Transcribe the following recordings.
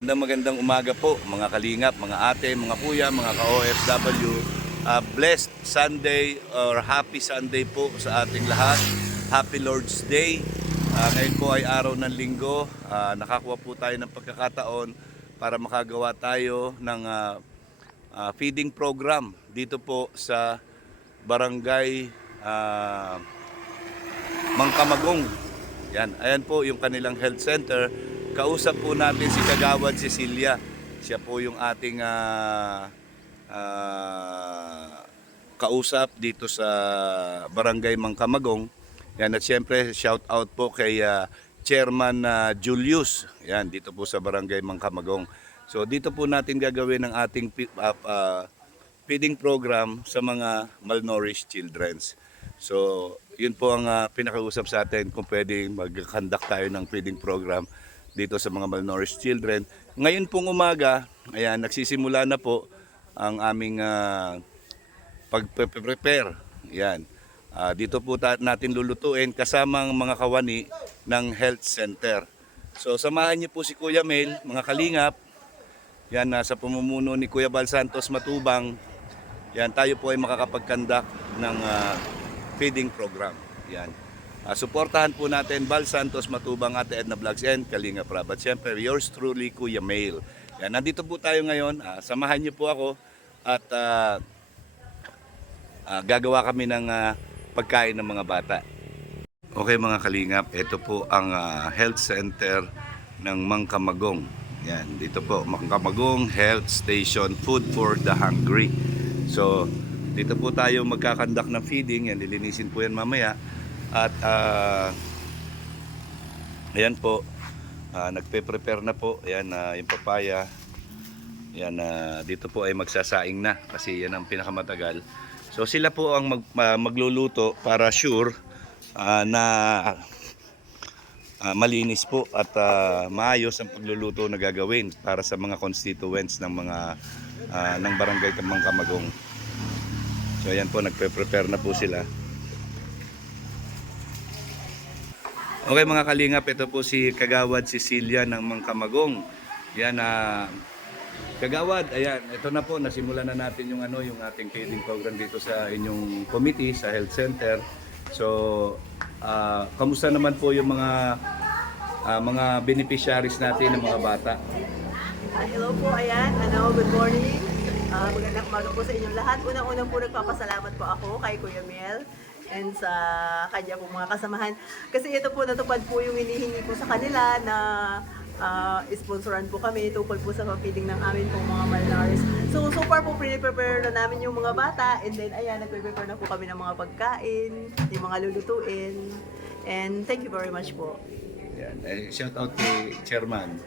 Magandang umaga po mga kalingap, mga ate, mga kuya, mga ka-OFW. Blessed Sunday or Happy Sunday po sa ating lahat. Happy Lord's Day. Ngayon po ay araw ng linggo. Nakakuha po tayo ng pagkakataon para makagawa tayo ng feeding program dito po sa Barangay Mangkamagong. Yan, ayan po yung kanilang health center. Kausap po natin si Kagawad Cecilia. Siya po yung ating kausap dito sa Barangay Mangkamagong. Yan, at siyempre shout out po kay Chairman Julius. Yan, dito po sa Barangay Mangkamagong. So dito po natin gagawin ang ating feeding program sa mga malnourished children. So yun po ang pinakausap sa atin kung pwedeng mag-conduct tayo ng feeding program dito sa mga malnourished children. Ngayon pong umaga, ayan, nagsisimula na po ang aming pag-prepare. Ayan. Dito po natin lulutuin kasama ang mga kawani ng health center. So samahan niyo po si Kuya Mel, mga kalingap. Yan, sa pamumuno ni Kuya Bal Santos Matubang. Yan, tayo po ay makakapag-conduct ng feeding program. Yan. Suportahan po natin Bal Santos Matubang, Ate Edna Vlogs and Kalinga Prab. At syempre, yours truly, Kuya Mail. Yan, nandito po tayo ngayon. Samahan niyo po ako at gagawa kami ng pagkain ng mga bata. Okay mga kalingap, ito po ang health center ng Mangkamagong. Yan, dito po, Mangkamagong Health Station, Food for the Hungry. So, dito po tayo magkakandak ng feeding. Yan, lilinisin po yan mamaya. At ayan po, nagpe-prepare na po. Ayan, yung papaya. Ayan, dito po ay magsasaing na kasi yan ang pinakamatagal. So sila po ang magluluto para sure na malinis po at maayos ang pagluluto na gagawin para sa mga constituents ng mga ng Barangay Mangkamagong. So ayan po, nagpe-prepare na po sila. Okay mga kalingap, ito po si Kagawad Cecilia ng Mangkamagong. Yan, Kagawad, ayan, ito na po, nasimulan na natin yung yung ating feeding program dito sa inyong committee sa health center. So, kamusta naman po yung mga beneficiaries natin ng mga bata? Hello po, ayan, good morning. Magandang umaga po sa inyong lahat. Unang-unang po nagpapasalamat po ako kay Kuya Mel and sa kanya pong mga kasamahan. Kasi ito po, natupad po yung hinihingi po sa kanila na sponsoran po kami tungkol po sa feeding ng amin pong mga malnourished. So far po, prepare na namin yung mga bata, and then ayan, nagpe-prepare na po kami ng mga pagkain, yung mga lulutuin. And thank you very much po. Yan, shout out kay Chairman.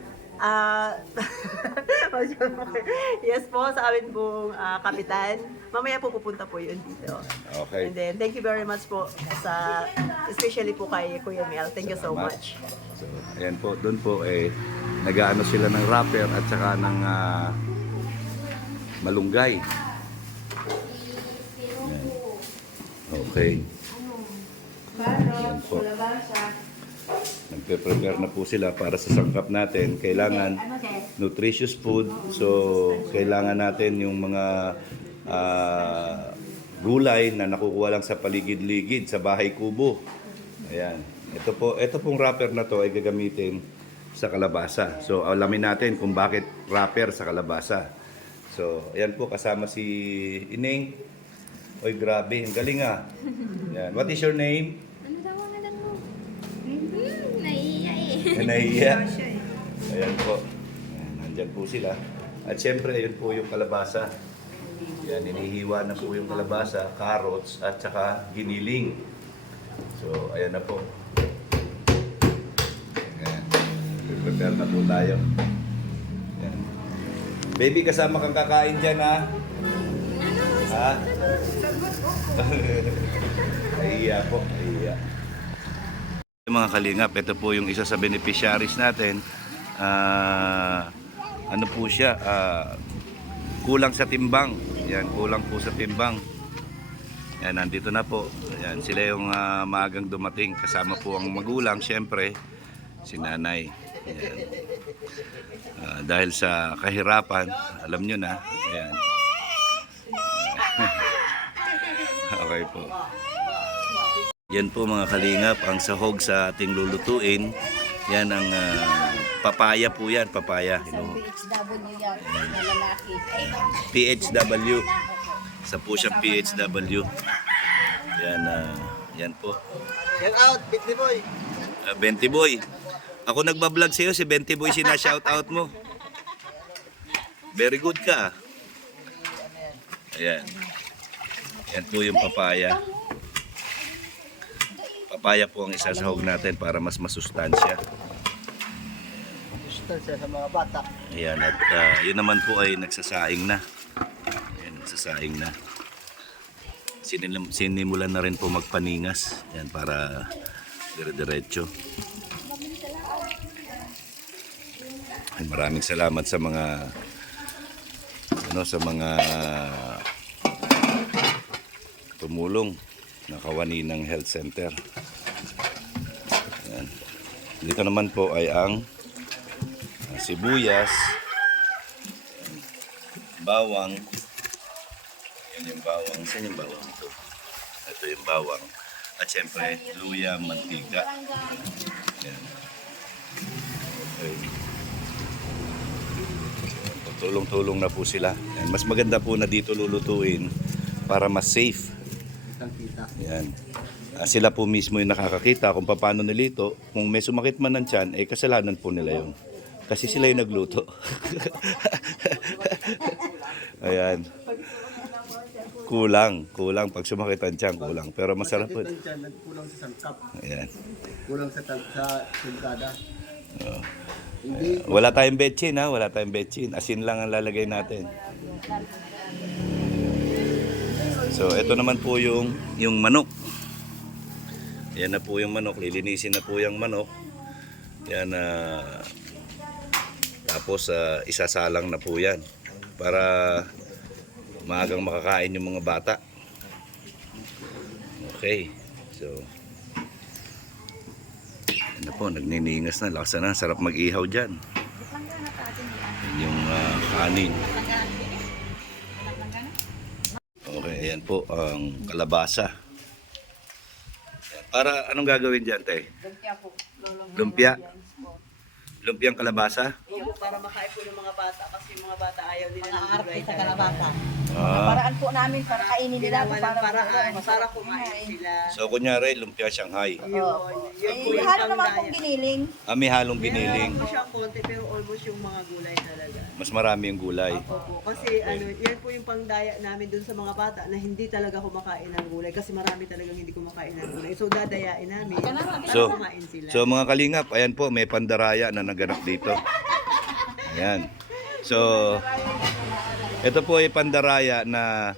Yes po, sa amin pong kapitan. Mamaya po pupunta po yun dito. Okay. And then, thank you very much po sa, especially po kay Kuya Mel. Thank you so much. So, ayan po, doon po nag-aano sila ng wrapper at saka ng malunggay. Ayan. Okay. Ayan po. Nagpe-prepare na po sila para sa sangkap natin. Kailangan nutritious food. So, kailangan natin yung mga gulay na nakukuha lang sa paligid-ligid, sa bahay kubo. Ayan. Ito pong wrapper na to ay gagamitin sa kalabasa. So, alamin natin kung bakit wrapper sa kalabasa. So, ayan po, kasama si Ineng. Oy, grabe. Ang galing ah. Ayan. What is your name? Nahiya. Ayan po. Ayan, nandyan po sila. At syempre, ayun po yung kalabasa. Ayan, inihiwa na po yung kalabasa, carrots, at saka giniling. So, ayan na po. Ayan. Prepare na po tayo. Ayan. Baby, kasama kang kakain dyan, ha? Ha? Nahiya po. Nahiya. Mga kalingap, ito po yung isa sa beneficiaries natin. Ano po siya? Kulang sa timbang. Yan, kulang po sa timbang. Yan, nandito na po. Yan, sila yung maagang dumating. Kasama po ang magulang, syempre, si nanay. Ayan. Dahil sa kahirapan, alam nyo na. Ayan. Okay po. Yan po mga kalingap, ang sahog sa ating lulutuin. Yan ang papaya po yan, papaya. PHW yan, na lalaki. PHW. Isa po siyang PHW. Yan, yan po. Shout out, Bitly Boy. 20 Boy. Ako nagbablog sa'yo, si 20 Boy sina-shoutout mo. Very good ka. Ayan. Yan po yung papaya. Papaya po ang isasahog natin para mas masustansya. Gusto siya sa mga bata. Ayan, at yun naman po ay nagsasaing na. Ayan, nagsasaing na. Sinimulan na rin po magpaningas. Ayan, para dire-diretso. Ay, maraming salamat sa mga tumulong na kawani ng health center. Ayan. Dito naman po ay ang sibuyas, bawang. Yan yung bawang. Saan yung bawang ito? Ito yung bawang. At syempre, luya, mantika. Yan. Okay. Tulong-tulong na po sila. Yan. Mas maganda po na dito lulutuin para mas safe. Yan. Sila po mismo yung nakakakita kung paano nilito. Kung may sumakit man ng tiyan, eh kasalanan po nila yun. Kasi sila yung nagluto. Ayan. Kulang pag sumakit ang tiyan, kulang. Pero masarap po. Kulang sa sangkap. Ayan. Kulang sa sulkada. Wala tayong betchin ha, wala tayong betchin. Asin lang ang lalagay natin. So, ito naman po yung manok. Yan na po yung manok. Lilinisin na po yung manok. Yan tapos isasalang na po yan para maagang makakain yung mga bata. Okay. So, ano po, nagniningas na. Lakas na, sarap mag-ihaw dyan. Yung kanin. Okay, ayan po ang kalabasa. Para anong gagawin dyan, te? Lumpia po. Lumpia? Lumpiang kalabasa? Opo, para makain po ng mga bata kasi yung mga bata ayaw nila ng Nangaharap gulay sa talaga. kalabasa. Ah. Paraan po namin para kainin nila. Ginawa ng paraan para kumain sila. So, kunyari, lumpia Shanghai. Yun po yung Halo naman pangdaya. pong giniling. May halong giniling. Meron po siya konti pero almost yung mga gulay talaga. Mas marami yung gulay. Opo, kasi yan po yung pangdaya namin dun sa mga bata na hindi talaga kumakain ng gulay kasi marami talagang hindi kumakain ng gulay. So dadayain namin para So, kumain sila. So mga kalingap, ayan po, may pandaraya na naganap dito. Ayan. So, ito po ay pandaraya na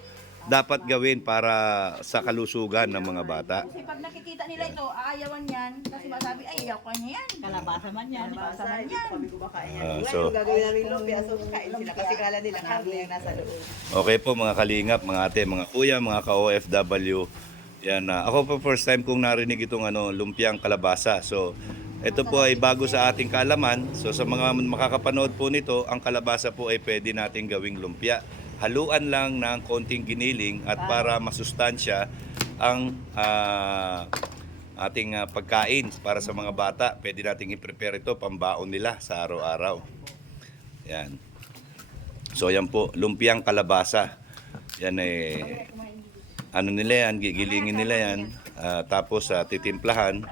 dapat gawin para sa kalusugan ng mga bata. Kasi pag nakikita nila ito, aayawan yan. Kasi masabi, ay, ayaw ko niya yan. Kalabasa man yan. Kalabasa man Hindi yan. po kami kumakain ng Ah, gulay. so- Yung gagawin namin lumpia, so kain sila kasi kala nila karne yung nasa loob. Okay po mga kalingap, mga ate, mga kuya, mga ka-OFW. Yan, ako po first time kong narinig itong lumpiang kalabasa. So, ito po ay bago sa ating kaalaman. So, sa mga makakapanood po nito, ang kalabasa po ay pwede nating gawing lumpia. Haluan lang ng konting giniling at para masustansya ang ating pagkain para sa mga bata. Pwede nating i-prepare ito pambaon nila sa araw-araw. Yan. So, yan po, lumpiang kalabasa. Yan ano nila yan, gigilingin nila yan. Tapos titimplahan.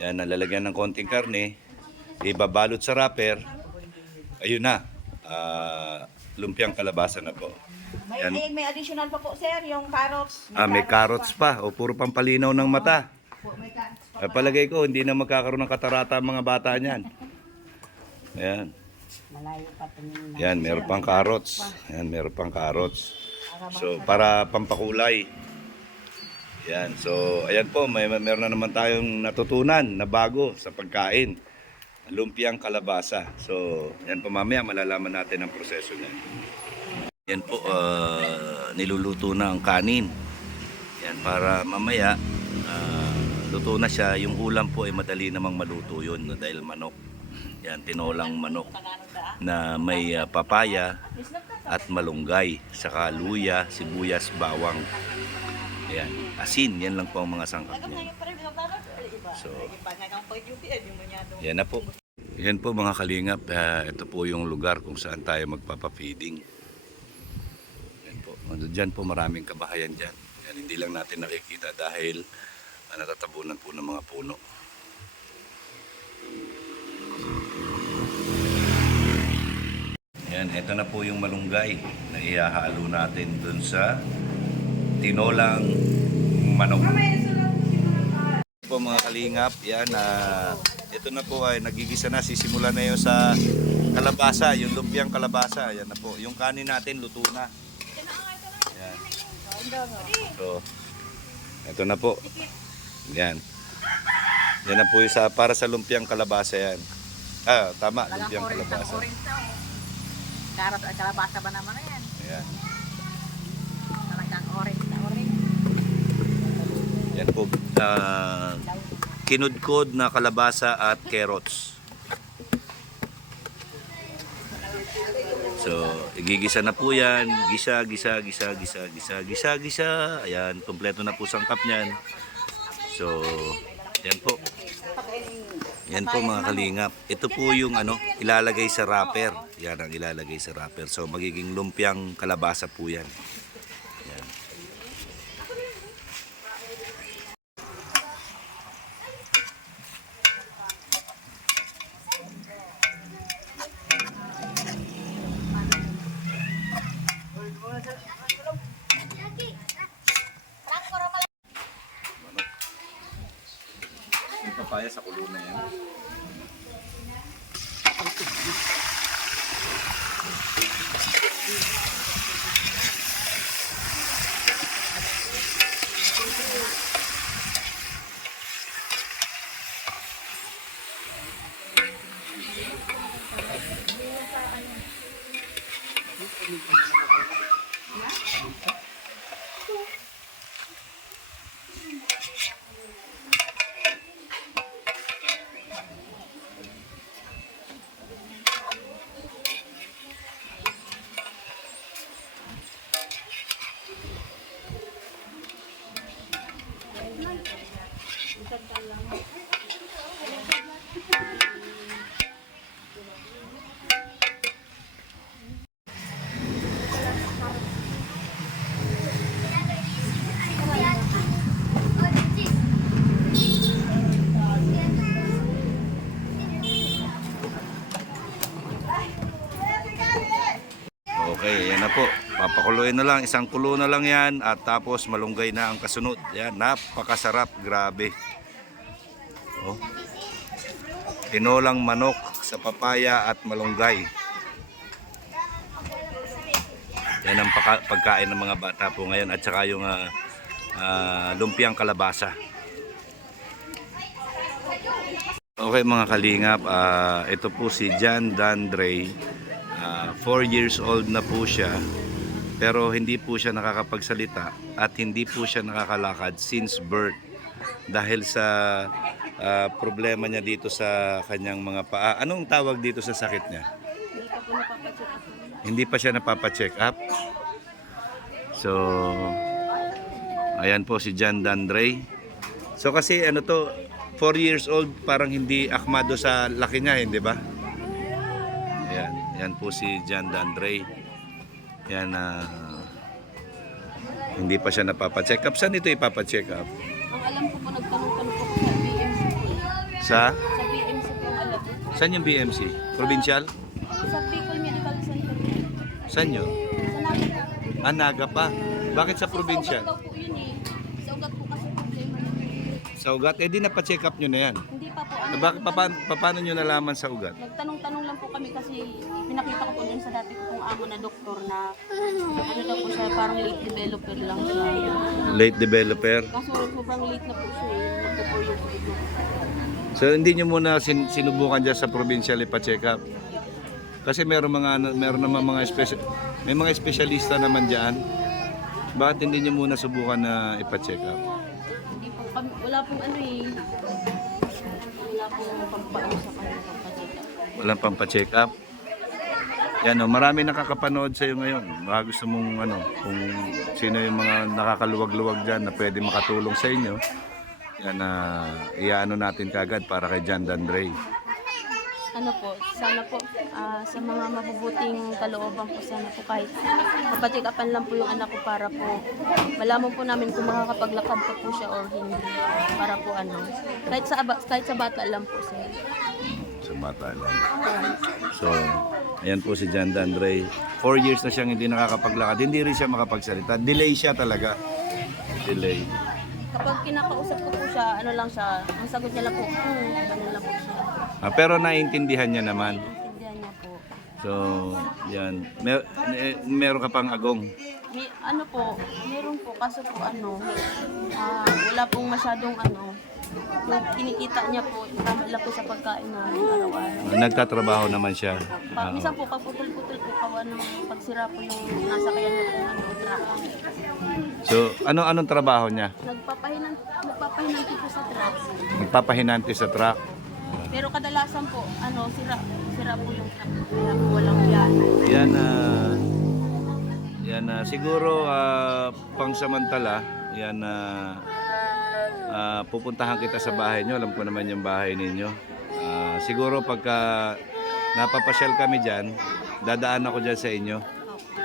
Yan, nalalagyan ng konting karne. Ibabalot sa wrapper. Ayun na. Lumpiang kalabasa na po. Yan. May additional pa po, sir, yung carrots. May carrots pa. O puro pampalinaw ng mata. May carrots pa. Palagay ko, hindi na magkakaroon ng katarata ang mga bata niyan. Ayan. Malayo pa tingin na. Yan, meron pang carrots. Yan, meron pang carrots. So, para pampakulay. Yan. So, ayan po, meron na naman tayong natutunan na bago sa pagkain. Lumpiang kalabasa. So, yan po mamaya malalaman natin ang proseso niyan. Yan po, niluluto na ang kanin. Yan, para mamaya luto na siya. Yung ulam po ay madali namang maluto yun dahil manok. Yan, tinolang manok na may papaya at malunggay, saka luya, sibuyas, bawang. Ayan, asin, yan lang po ang mga sangkap niya. So, yan na po. Yan po mga kalingap, ito po yung lugar kung saan tayo magpapafeeding. Yan po, dyan po maraming kabahayan dyan. Yan, hindi lang natin nakikita dahil natatabunan po ng mga puno. Yan, ito na po yung malunggay na ihahalo natin dun sa tinolang manok. Ito po mga kalingap, yan, ito na po ay nagigisa na, sisimula na yun sa kalabasa, yung lumpiang kalabasa, yan na po. Yung kanin natin luto na. Yan. So, ito na po. Yan. Yan na po yung para sa lumpiang kalabasa yan. Tama, lumpiang kalabasa. Karat at kalabasa ba naman na yan? Ayan. Talagang orange na orange. Yan po. Kinudkod na kalabasa at carrots. So, igigisa na po yan. Gisa. Ayan, kompleto na po sangkap niyan. So, yan po. Yan po mga kalingap. Ito po yung ilalagay sa wrapper. Yan ang ilalagay sa wrapper. So magiging lumpiang kalabasa po yan. Yan. Yung papaya sa kulo na yan. Okay, yan na po. Papakuluin na lang, isang kulo na lang yan at tapos malunggay na ang kasunod. Yan, napakasarap, grabe. Oh. Tinolang manok sa papaya at malunggay. Yan ang pagkain ng mga bata po ngayon at saka yung lumpiang kalabasa. Okay mga kalingap, ito po si John Dandre. 4 years old na po siya pero hindi po siya nakakapagsalita at hindi po siya nakakalakad since birth dahil sa problema niya dito sa kanyang mga paa. Anong tawag dito sa sakit niya? Hindi pa siya napapacheck up. So ayan po si John Dandre. So kasi 4 years old parang hindi akmado sa laki niya, hindi ba? Ayan, yan po si John Dandre. Yan, hindi pa siya napapacheck up. Saan ito ipapacheck up? Ang alam ko po, nagtanong-tanong po sa BMC. Sa BMC po ang alam. saan yung BMC? Provincial? Sa Bicol Medical Center. Saan yun? Sa Naga. Naga pa. Bakit sa provincial? Sa ugat daw po yun eh. Sa ugat po kasi problema niya. Sa ugat? Di napacheck up nyo na yan. Hindi pa po. Bakit, paano nyo nalaman sa ugat? Nagtanong-tanong lang po kami kasi pinakita ko po din sa dati ko pong amo na doktor na daw po siya, parang late developer lang siya. Late developer. Kaso sobrang late na po siya eh. Nagpo-4 years old. So hindi nyo muna sinubukan dyan sa provincial ipa-check up? Kasi meron naman may mga espesyalista naman diyan. Bakit hindi niyo muna subukan na ipa-check up? Hindi po, wala pong ano eh. Wala pong pampaano sa kanya pampagita. Walang pampacheck up. Yan o, marami nakakapanood sa iyo ngayon. Baka gusto mong ano, kung sino yung mga nakakaluwag-luwag dyan na pwede makatulong sa inyo. Yan na iyaano natin kagad para kay John Dandre. Ano po, sana po sa mga mabubuting kalooban po, sana po kahit mapacheck upan lang po yung anak ko para po malaman po namin kung makakapaglakad pa po siya or hindi. Para po ano, kahit sa bata lang po siya. Sa bata lang. So, ayan po si John Dandre. 4 years na siyang hindi nakakapaglakad. Hindi rin siya makapagsalita. Delay siya talaga. Delay. Kapag kinakausap ko po siya, ano lang siya, ang sagot niya lang po, ganun lang po siya. Pero naiintindihan niya naman. Intindihan niya po. So, yan. Meron ka pang agong. May, ano po, meron po, kaso po ano, wala pong masyadong ano, yung kinikita niya po, tama lang po sa pagkain namin araw-araw. Nagtatrabaho naman siya. Minsan po, pagputol-putol po kawan ng pagsira po yung nasa kaya niya po ano, truck. So, anong trabaho niya? Nagpapahinan po sa truck. Nagpapahinante sa truck. Pero kadalasan po, ano, sira po yung truck. Kaya po walang biyahe. Yan siguro pangsamantala, yan pupuntahan kita sa bahay niyo. Alam ko naman yung bahay ninyo. Siguro pagka napapasyal kami diyan, dadaan ako diyan sa inyo.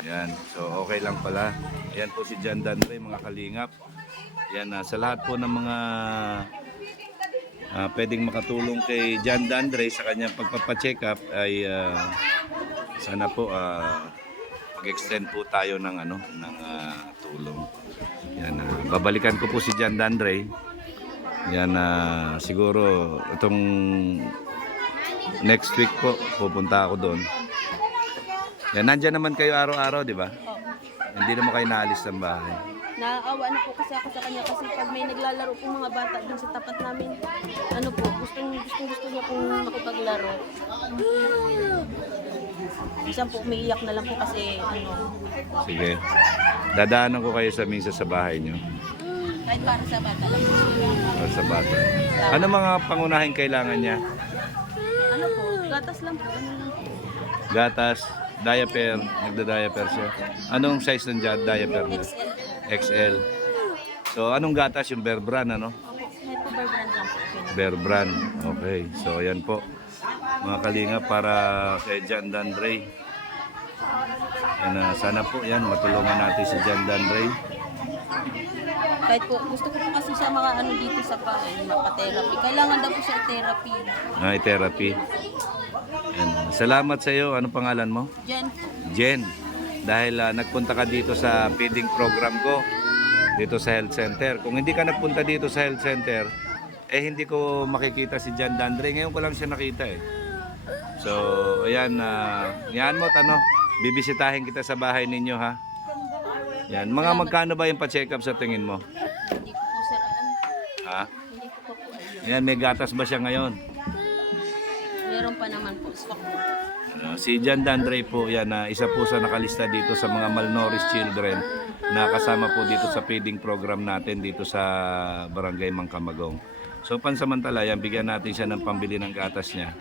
Yan. So okay lang pala. Yan po si John Dandre, mga kalingap. Yan sa lahat po ng mga pwedeng makatulong kay John Dandre sa kanyang pagpapacheck up ay sana po mag-extend po tayo ng tulong. Yan babalikan ko po si John Dandre. Yan siguro itong next week po pupunta ako doon. Yan nandiyan naman kayo araw-araw, di ba? Hindi naman kayo naalis ng bahay. Naawa na po kasi ako sa kanya kasi pag may naglalaro po mga bata dun sa tapat namin, ano po, gusto niya pong makipaglaro. Minsan po umiiyak na lang po kasi ano. Sige. Dadaanan ko kayo sa bahay nyo. Kahit para sa bata lang po. Para sa bata. Ano mga pangunahing kailangan niya? Ano po, gatas lang po, ano lang po. Gatas, diaper, nagda-diaper siya. Anong size ng diaper niya? XL. XL. So anong gatas yung Bear Brand ano? May po Bear Brand lang po. Bear Brand. Okay. So ayan po. Mga kalinga para kay John Dandre. Yan, sana po yan matulungan natin si John Dandre. Kahit po, gusto ko po kasi siya mga ano dito sa mapa-therapy. Kailangan daw po siya therapy. Therapy. Yan. Salamat sa iyo. Anong pangalan mo? Jen, Jen. Dahil nagpunta ka dito sa feeding program ko dito sa health center. Kung hindi ka nagpunta dito sa health center, hindi ko makikita si John Dandre. Ngayon ko lang siya nakita eh. So, ayan, yan mo, bibisitahin kita sa bahay ninyo ha. Yan, mga magkano ba yung pa-check up sa tingin mo? hindi ko po sir alam. Ha? Hindi ko po alam. Ayan, may gatas ba siya ngayon? Meron pa naman po. Swak po. Si John Dandre po, yan, isa po sa nakalista dito sa mga malnourished children na kasama po dito sa feeding program natin dito sa Barangay Mangkamagong. So pansamantala, yan, bigyan natin siya ng pambili ng gatas niya.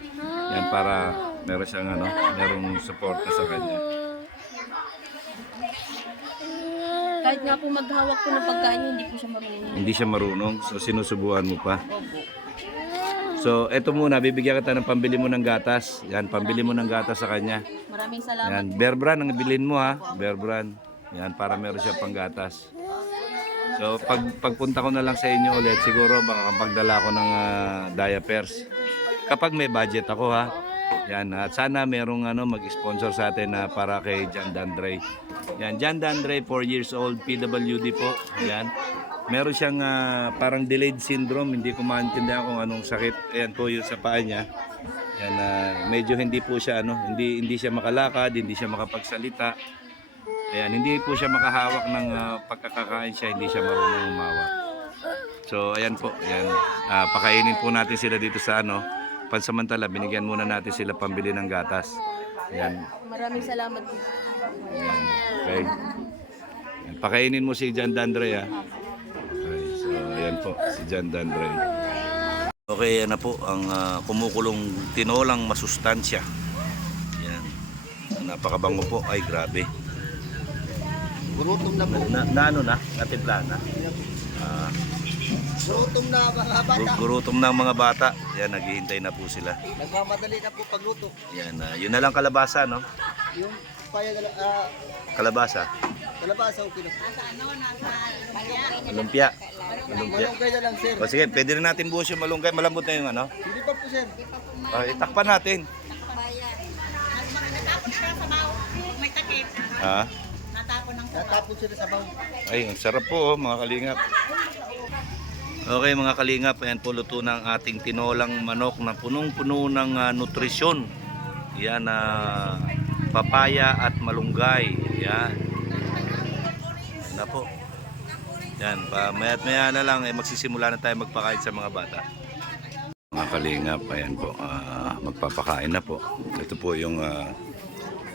Yan para meron siyang merong support na sa kanya. Kahit nga po maghawak po ng pagkain, hindi po siya marunong. Hindi siya marunong, so sinusubuan mo pa. Opo. So eto muna, bibigyan kita ng pambili mo ng gatas. Yan, pambili mo ng gatas sa kanya. Maraming salamat. Yan, Bear Brand ang bilhin mo ha, Bear Brand. Yan, para meron siya pang gatas. So pagpunta ko na lang sa inyo ulit, siguro baka pagdala ko ng diapers. Kapag may budget ako ha. Yan, at sana merong mag-sponsor sa atin para kay John Dandre. Yan, John Dandre, 4 years old, PWD po. Yan. Meron siyang parang delayed syndrome, hindi ko maintindihan kung anong sakit. Ayan po yung sa paa niya. Yan, medyo hindi po siya hindi siya makalakad, hindi siya makapagsalita. Ayan, hindi po siya makahawak ng pagkakakain siya, hindi siya marunong umawak. So ayan po, ayan. Pakainin po natin sila dito sa pansamantala, binigyan muna natin sila pambili ng gatas. Ayan. Maraming salamat po. Ayan. Okay. Ayan. Pakainin mo si John Dandre ha. Okay. So ayan po, si John Dandre. Okay, yan na po ang kumukulong tinolang masustansya. Yan. Napakabango po. Ay, grabe. Gurutom na po. Ano na? Natimpla na? Gurutom na mga bata. Gurutom ng mga bata. Yan, naghihintay na po sila. Nagmamadali na po pagluto. Yan, yun na lang kalabasa, no? Yung paya Kalabasa. kalabasa o pinag. Lumpia. Lumpia. Malunggay na lang sir. O sige, pwede rin natin buhos yung malunggay. Malambot na yung ano. Hindi pa po sir. Itakpan natin. Ha? Natapon sila sa bawang. Ay, ang sarap po, mga kalingap. Okay, mga kalingap, ayan po luto ng ating tinolang manok na punong-puno ng nutrisyon. Yan, papaya at malunggay. Yan. Yan na po. Yan, maya't maya na lang, magsisimula na tayo magpakain sa mga bata. Mga kalingap, ayan po, magpapakain na po. Ito po yung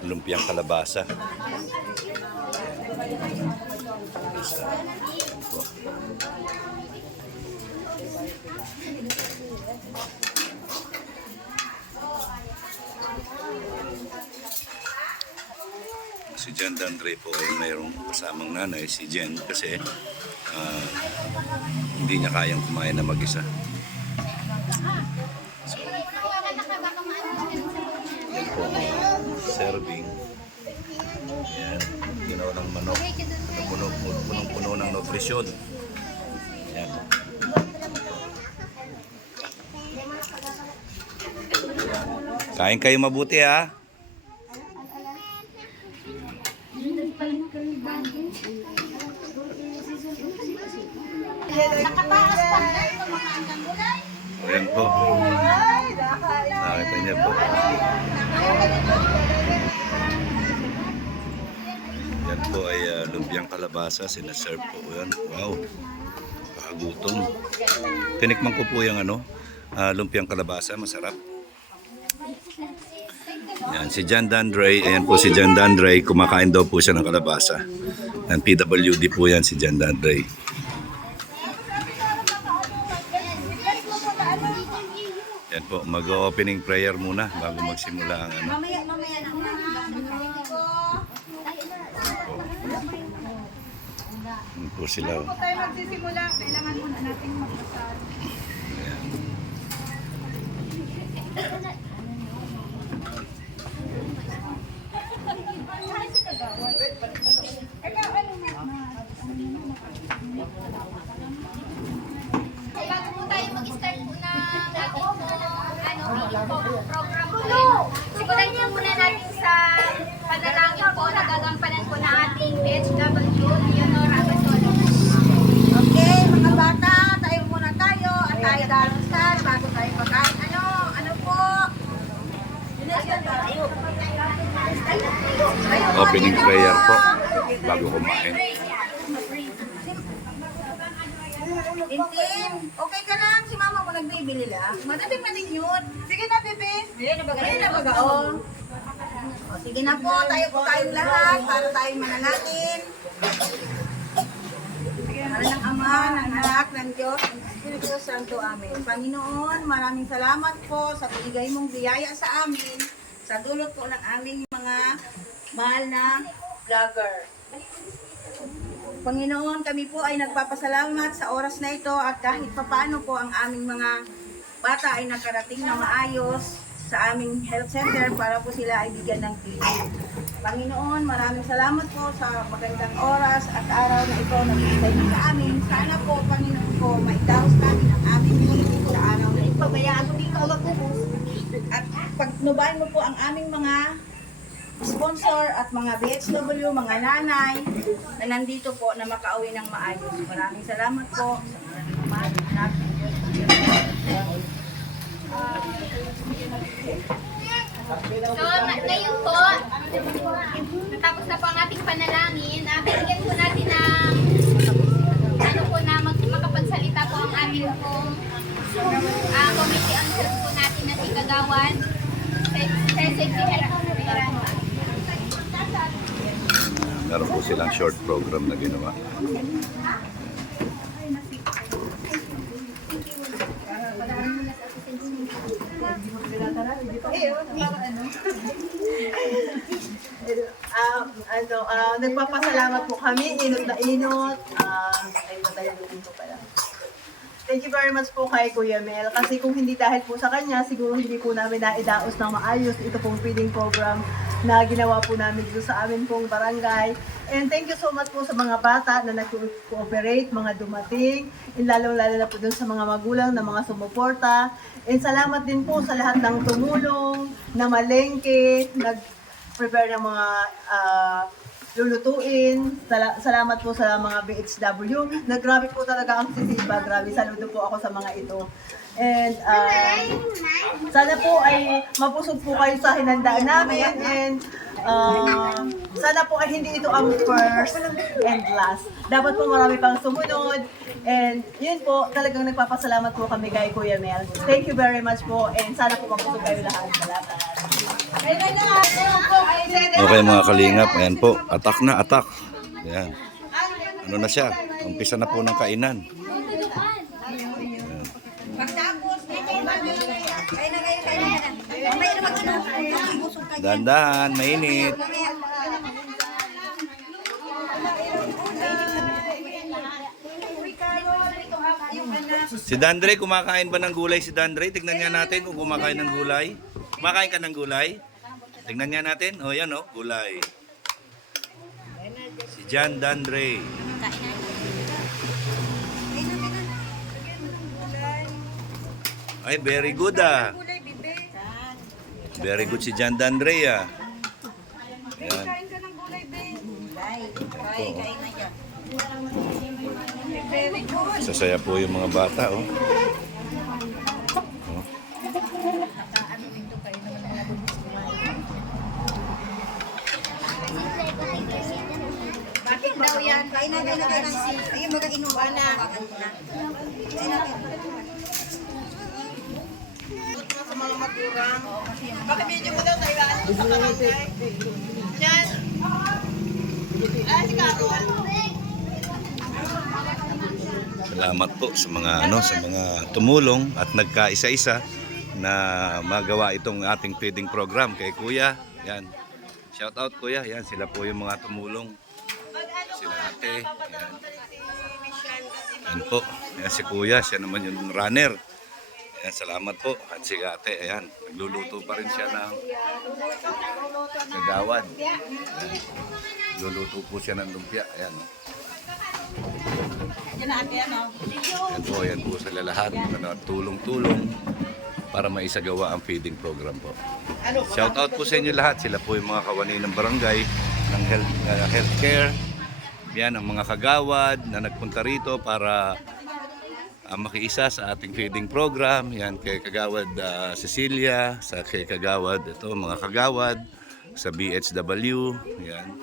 lumpiang kalabasa. Ayan po. Si Jen Dandre po ay mayroong kasamang nanay, si Jen, kasi hindi niya kayang kumain na mag-isa. So, yan po ang serving. Yan, ginawa ng manok na punong-puno ng nutrisyon. Yan. Kain kayo mabuti, ha? Ayan po. Nakita niya po. Yan po ay lumpiang kalabasa. Sinaserve po yan. Wow. Pakagutom. Tinikman ko po yung lumpiang kalabasa. Masarap. Yan, si John Dandre. Ayan po si John Dandre. Kumakain daw po siya ng kalabasa. Yan, PWD po yan si John Dandre. Yan po, mag-opening prayer muna bago magsimula ang ano. Mamaya na Yan po sila. Kung tayo magsisimula, kailangan muna natin magpasal. Ayan. Bago po tayo mag-start po ng ating program po, simulan po muna natin sa panalangin po na gagampanan po na ating PHW, Leonora Abasolo. Okay, mga bata, tayo muna tayo at tayo darasal bago tayo pagkain. Ano po? Opening prayer po bago kumain. Tintin, okay ka lang? Si mama mo nagbibili lang. Madating yun. Sige na, bebe. Ayun na baga, oh. O, sige na po, tayo po tayong lahat para tayo manalangin. Para ng Ama, ng Anak, ng Diyos, ng Espiritu Santo. Amen. Panginoon, maraming salamat po sa binigay mong biyaya sa amin, sa dulot po ng aming mga mahal na vlogger. Panginoon, kami po ay nagpapasalamat sa oras na ito at kahit papaano po ang aming mga bata ay nakarating na maayos sa aming health center para po sila ay bigyan ng clinic. Panginoon, maraming salamat po sa magandang oras at araw na ito na binigay niyo sa amin. Sana po, Panginoon po, maitawos namin ang aming clinic sa araw na ito. Pabayaan ko dito magpupus. At pagnubayan mo po ang aming mga sponsor at mga BHW, mga nanay na nandito po na makauwi ng maayos. Maraming salamat po sa mga natin. So, ngayon po, natapos na po ang ating panalangin. Bigyan po natin ng makapagsalita po ang aming pong committee ang church po natin na si Kagawan. Meron po silang short program na ginawa. Para nagpapasalamat po kami, inot na inot. Ay, patay ko pala. Thank you very much po kay Kuya Mel. Kasi kung hindi dahil po sa kanya, siguro hindi po namin naidaos ng maayos ito pong feeding program na ginawa po namin dito sa amin pong barangay. And thank you so much po sa mga bata na nag-cooperate, mga dumating, and lalong-lalo na po dun sa mga magulang na mga sumuporta. And salamat din po sa lahat ng tumulong, na malengke, nag-prepare ng mga lulutuin. Salamat po sa mga BHW. Grabe po talaga ang sisipa. Grabe, saludo po ako sa mga ito. And sana po ay mapusog po kayo sa hinandaan namin. And sana po ay hindi ito ang first and last. Dapat po marami pang sumunod. And yun po, talagang nagpapasalamat po kami kay Kuya Mel. Thank you very much po. And sana po mapusog kayo lahat. Salamat. Okay mga kalingap, ayan po, atak na atak. Ayan. Ano na siya? Umpisa na po ng kainan. Dandahan, mainit. Si Dandre, kumakain ba ng gulay si Dandre? Tignan nga natin kung kumakain ng gulay. Kumakain ka ng gulay? Tignan nga natin. O yan o, gulay. Si John Dandre. Ay, very good ah. Very good si John Dandre ah. Yan. Sasaya po yung mga bata oh. Oh. Bakit daw yan? Kain na. Sige, mag-inuwa na. Sa mga maturang. Pakibidyo mo daw tayo sa barangay. Yan. Si Carol. Salamat po sa mga sa mga tumulong at nagkaisa-isa na magawa itong ating feeding program kay Kuya. Yan. Shout out Kuya. Yan sila po yung mga tumulong. Sila ate. Yan. Yan po. Yan si Kuya, siya naman yung runner. Yan, salamat po. At si ate, ayan, nagluluto pa rin siya ng kagawad. Ayan. Luluto po siya ng lumpia. Ayan, oh. Yan po sila lahat. Tulong-tulong para maisagawa ang feeding program po. Shout out po sa inyo lahat. Sila po yung mga kawani ng barangay, ng healthcare. Yan, ang mga kagawad na nagpunta rito para makiisa sa ating feeding program. Yan kay Kagawad Cecilia, sa kay Kagawad, ito mga kagawad sa BHW. Yan.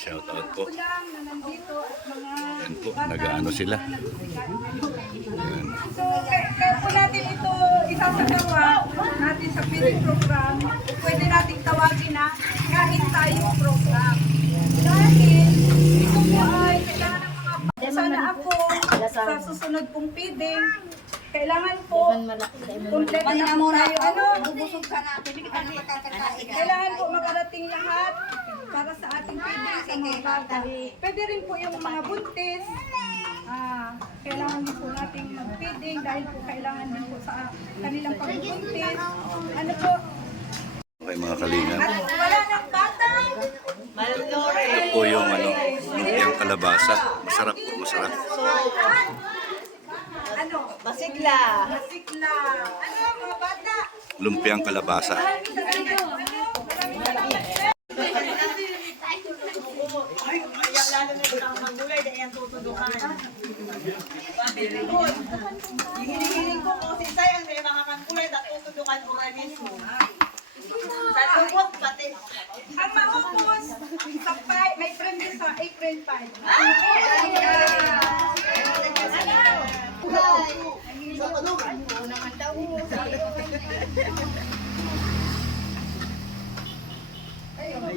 Shout out po. Yan po, nag-aano sila. Yan. So, kaya po natin ito isasagawa natin sa feeding program. Pwede natin tawagin na kahit tayong program. Dahil ito po ay kailangan ng mga sana ako sa susunod pong feeding. Kailangan po kompleto na po tayo. Bubusog ka na. Kailangan po makarating lahat para sa ating feeding sa mga bata. Pwede rin po yung mga buntis. Kailangan din po natin mag-feeding dahil po kailangan din po sa kanilang pagbuntis. Ano po? Okay mga kalinga. At wala ng bata. Ito po yung lumpiang kalabasa. Masarap po, masarap. Ano? Masigla. Masigla. Ano mga bata? Lumpiang kalabasa. Hinihiling ko kung si Say ang may mga kangkulay na tutudukan organismo. Sa lubot pati. Ang maubos sa may premiere sa April 5.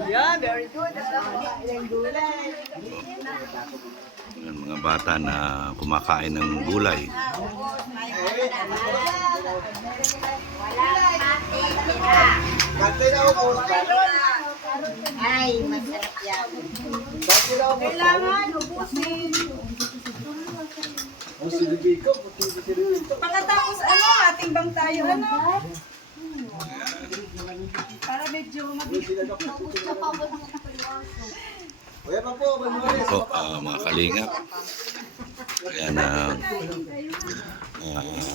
Ayan, very good. Ilang gulay. Yan, mga bata na kumakain ng gulay. Ay, masarap yan. Kailangan ubusin. Pagkatapos ating bang tayo, Para medyo Kuya pa po, Manuel. Po, mga kalingap. Ayan,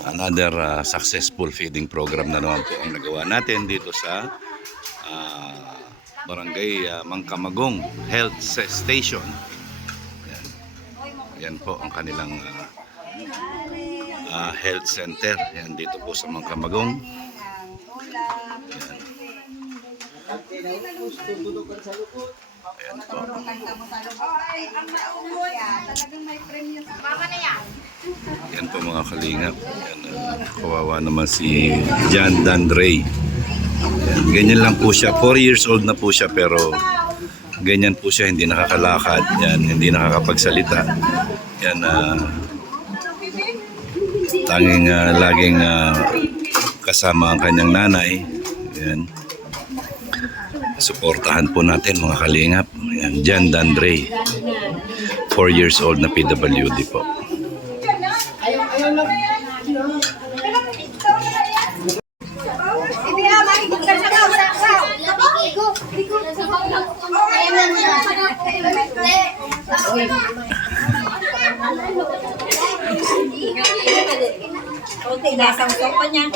another successful feeding program na naman po ang nagawa natin dito sa Barangay Mangkamagong Health Station. Ayan. Ayan po ang kanilang health center. Ayan, dito po sa Mangkamagong. Ayan po. Mama na yan. Yan po mga kalingap. Yan, kawawa naman si John Dandre. Yan, ganyan lang po siya. 4 years old na po siya pero ganyan po siya. Hindi nakakalakad. Yan, hindi nakakapagsalita. Yan, tanging laging kasama ang kanyang nanay. Yan. Suportahan po natin mga kalingap. Yan, John Dandre. 4 years old na PWD po. Hindi makikita ka sa kausaw. Ligo. Okay, nasang sopa niya.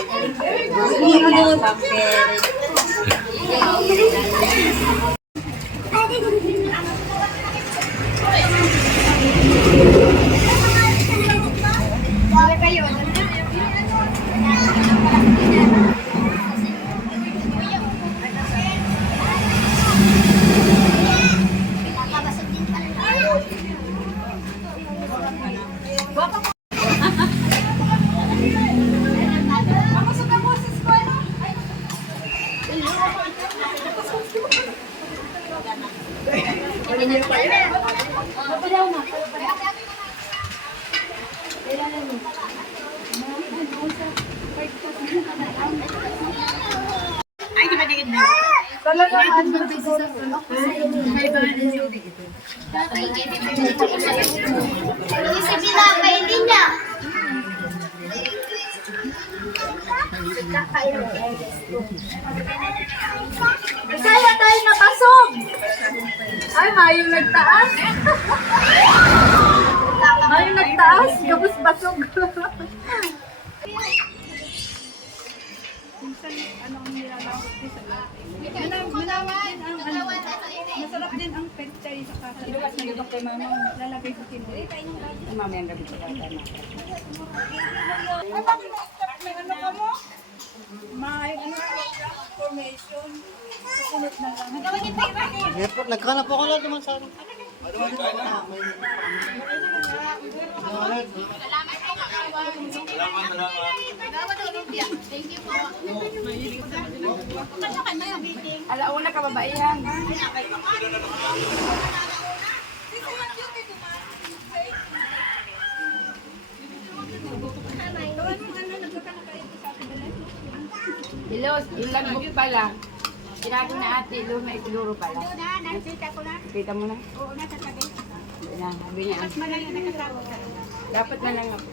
Isip nila, hindi niya. Kaya tayo napasok! Ay, mayong nagtaas! Mayong nagtaas, kapos basog! Masarap din ang pechay sa kasa. Iluwas na ito kay mama. Lalagay sa tinuli. Mama yung gabi ko kaya may ano ka mo? May ano formation. Susunod na lang. Nagkanap po ako lang naman sa akin. Thank you po. Alauna ka babaihan. Hello, ilang book pa lang. Sinabi na ate, doon na isiguro pala. Kita mo na? Oo, nasa tabi. Sabi niya. Dapat na lang ako.